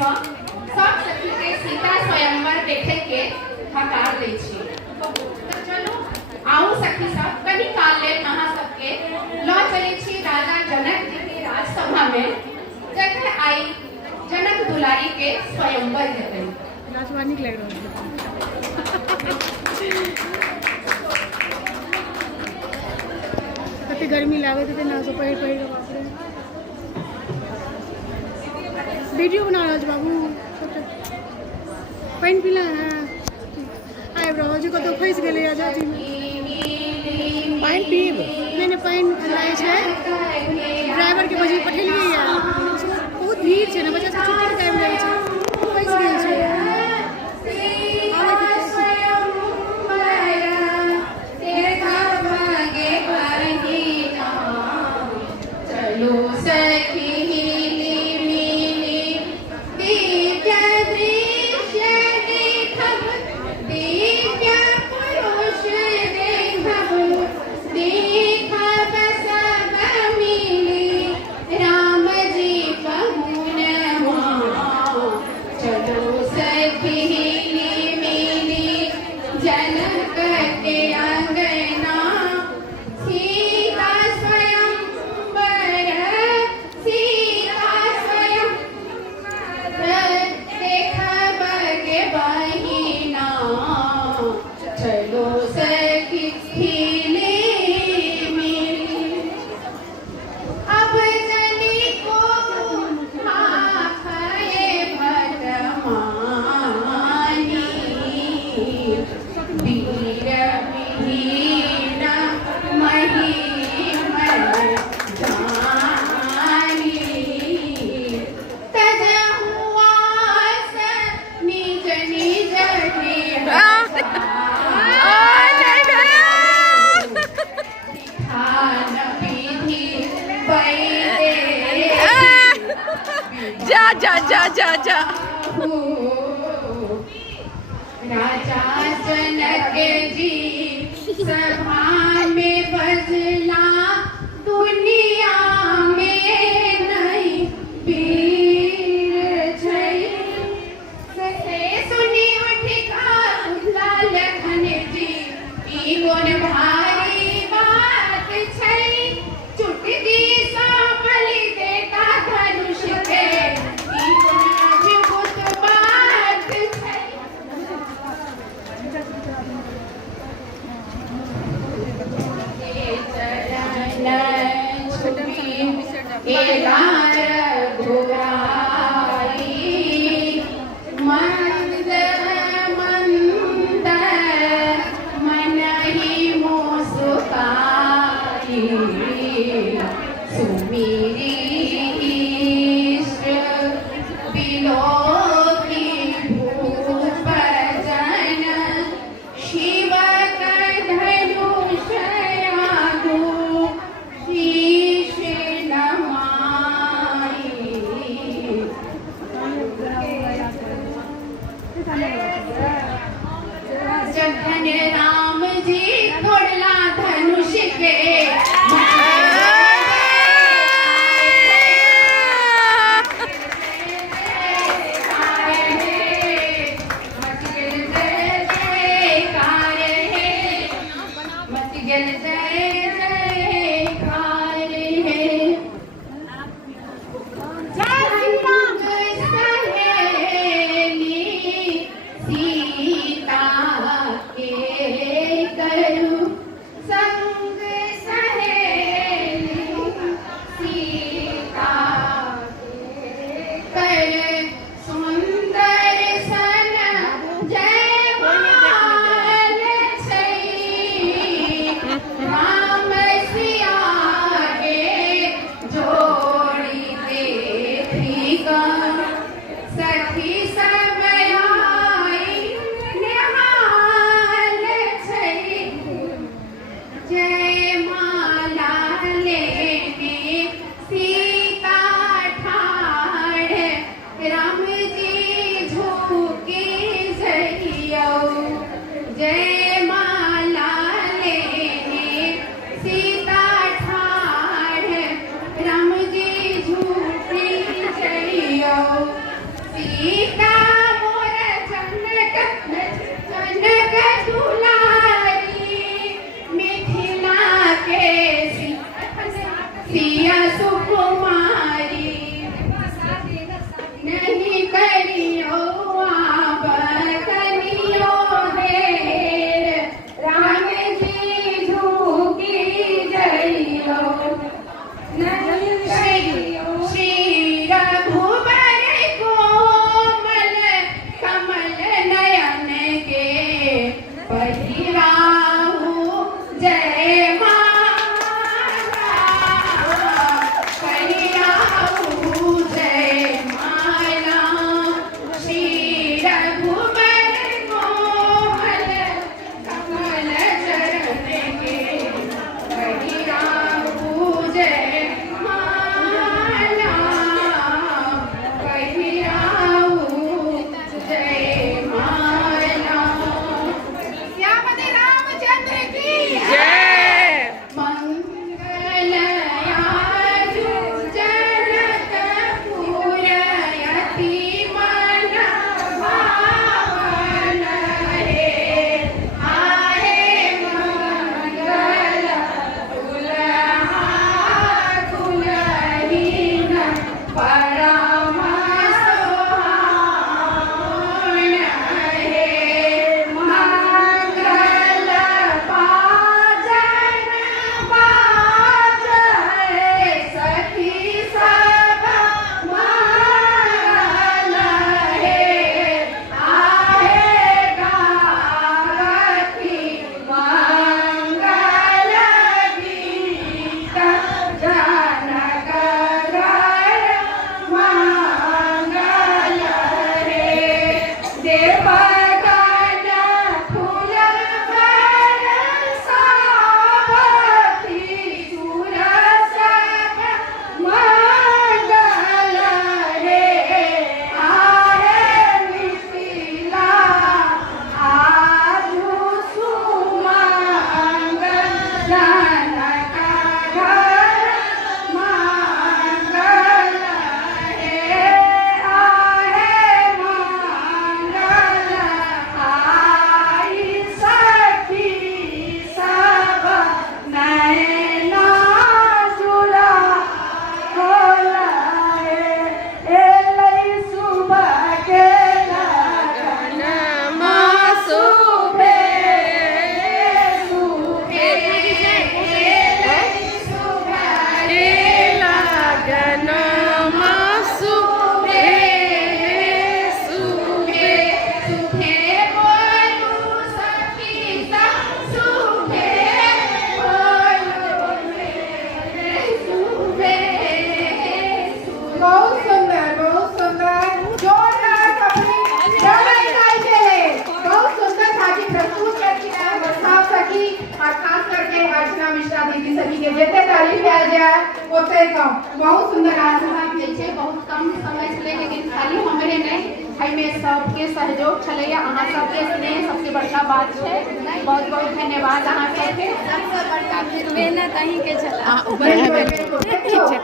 सब सखी के सीता स्वयंवर देखे के हकार दै छी। तो चलो आऊ सखी सब कनी काल ले अहाँ सबके लौ चले छी राजा जनक जी के राजसभा में, जगह आई जनक दुलारी के स्वयंवर हेतै। राजवानी लग रहा है। कते गर्मी लागे थे ना, सो पहिर पहिर बाप रे। वीडियो बना रहा बाबू, पानी पीला है आए बाबू को तो फंस गए आजादी में। पानी पीब मैंने पानी लाए छे ड्राइवर के बजे पठेलिए या बहुत भीड़ छे ना, बच्चा सब छुट्टी के टाइम रहे छे, फंस गेल छे। जा जा जा जा राजा जनक जी सभा में बजला, दुनिया में नहीं पीर छई। सुनी उठिका लाल खन जी, ई कोन भारी बात छई। चुटकी सा बलि देता धनुष के, जखन राम जी तोड़ला धनुष के, सीता मोर जनक जनक दुलारी मिथिला के सिया सुकुमारी नहीं करियो बकनियो देर राम जी झूकी जइयो श्री रघुबर कोमल कमल नयन के पहिराहु जय माला पहिराहु जय माला श्री रघुबर कोमल कमल चरण के पहिराहु जय माला पहिराहु जय माला श्यामते रामचंद्र की जय मंगलयाजु जनकपुर यति मन भावन हे आहे मंगल दुल्हा दुल्हीन परम सोहावन हे मंगल बाजन बाजय सखी सब मंगल हे आहे गावती मंगल गीत जनक घर मंगल हे देवगण फूल बरसावती सुर सब मंगल हे आहे मिथिला आजु सुमंगल जनक घर मंगल हे आहे मंगल आई सखी सब नैना जुला होला हे एलै सुबह के लगन सुबे सुबह एलै सुबह के लगन सुबे सुबे सुबह बोलू सखी सुबह बोलू सुबह बहुत सुंदर जोरदार अपनी लड़ाई के बहुत सुंदर थाली प्रस्तुत करती है बरसाव सखी और खास करके अर्चना मिश्रा दीदी सखी के जितने तारीफ किया जाए उतने कम बहुत सुंदर आसना पीछे बहुत कम समय चले लेकिन खाली हमारे नहीं में सबके सहयोग चले अहाँ सबके स्नेह सबसे बड़का बात है बहुत बहुत धन्यवाद अहाँ सबके सबसे बड़का मेहनत अहीं के छला ठीक छै